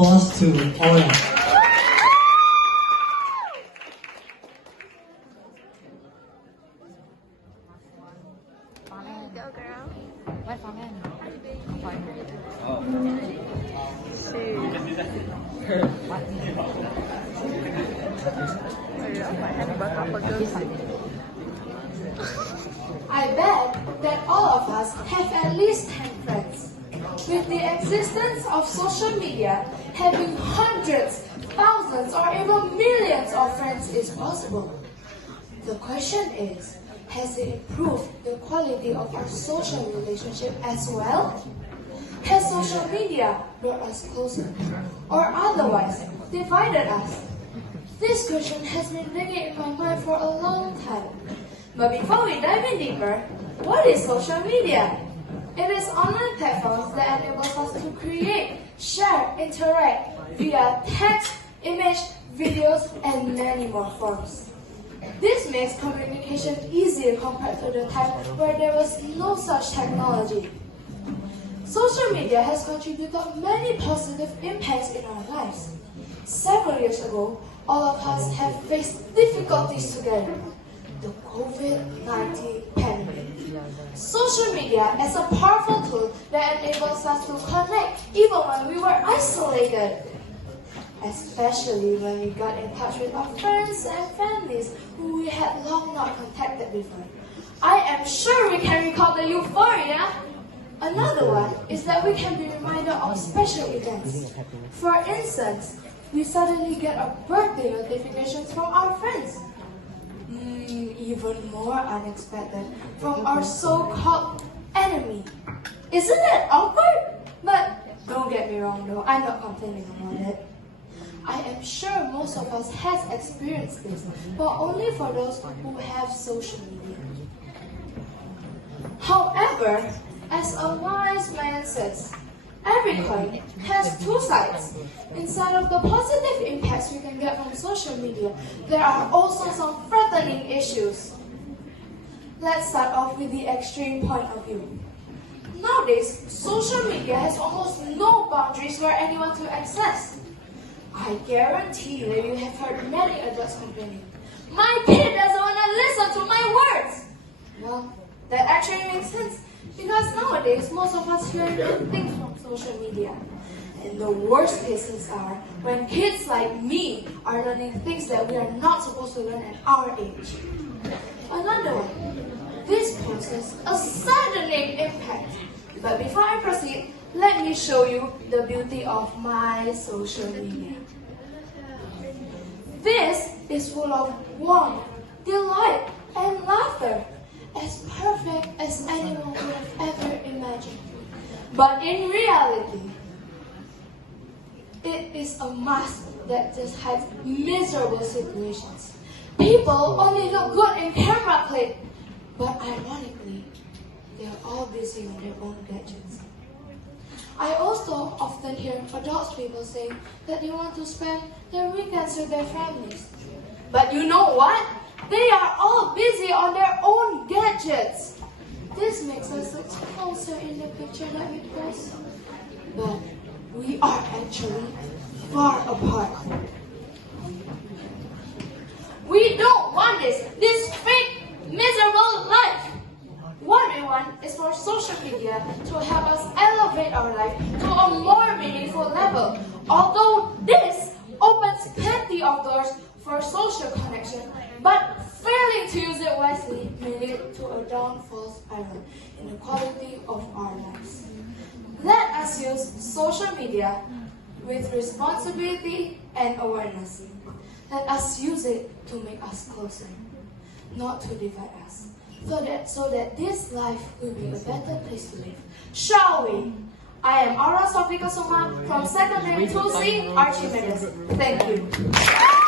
applause to Aurelle. Go girl. What for men? I bet that all of us have at least 10 friends. With the existence of social media, having hundreds, thousands, or even millions of friends is possible. The question is, has it improved the quality of our social relationship as well? Has social media brought us closer, or otherwise divided us? This question has been ringing in my mind for a long time. But before we dive in deeper, what is social media? It is online platforms that enables us to create, share, interact via text, image, videos, and many more forms. This makes communication easier compared to the time where there was no such technology. Social media has contributed many positive impacts in our lives. Several years ago, all of us have faced difficulties together. The COVID-19 pandemic. Social media is a powerful tool that enables us to connect even when we were isolated. Especially when we got in touch with our friends and families who we had long not contacted before. I am sure we can recall the euphoria. Another one is that we can be reminded of special events. For instance, we suddenly get a birthday notifications from our friends. Even more unexpected, from our so-called enemy. Isn't that awkward? But don't get me wrong though, I'm not complaining about it. I am sure most of us has experienced this, but only for those who have social media. However, as a wise man says, every coin has two sides. Inside of the positive impacts we can get from social media, there are also some threatening issues. Let's start off with the extreme point of view. Nowadays, social media has almost no boundaries for anyone to access. I guarantee you that you have heard many adults complaining, "My kid doesn't want to listen to my words." Well, that actually makes sense, because nowadays most of us hear good things from social media. And the worst cases are when kids like me are learning things that we are not supposed to learn at our age. Another one, this poses a saddening impact. But before I proceed, let me show you the beauty of my social media. This is full of warmth, delight, and laughter, as perfect as anyone could have ever imagined. But in reality, it is a mask that just hides miserable situations. People only look good in camera clip, but ironically, they are all busy on their own gadgets. I also often hear adult people say that they want to spend their weekends with their families. But you know what? They are all busy on their own gadgets. This makes us look closer in the picture that we post. But we are actually far apart. We don't want this fake, miserable life. What we want is for social media to help us elevate our life to a more meaningful level. Although this opens plenty of doors for social connection, but failing to use it wisely may lead to a downfall spiral in the quality of our lives. Let us use social media with responsibility and awareness. Let us use it to make us closer, not to divide us, so that this life will be a better place to live. Shall we? I am Aurelle Sophie Kesuma from Secondary 2C, Archimedes. Thank you.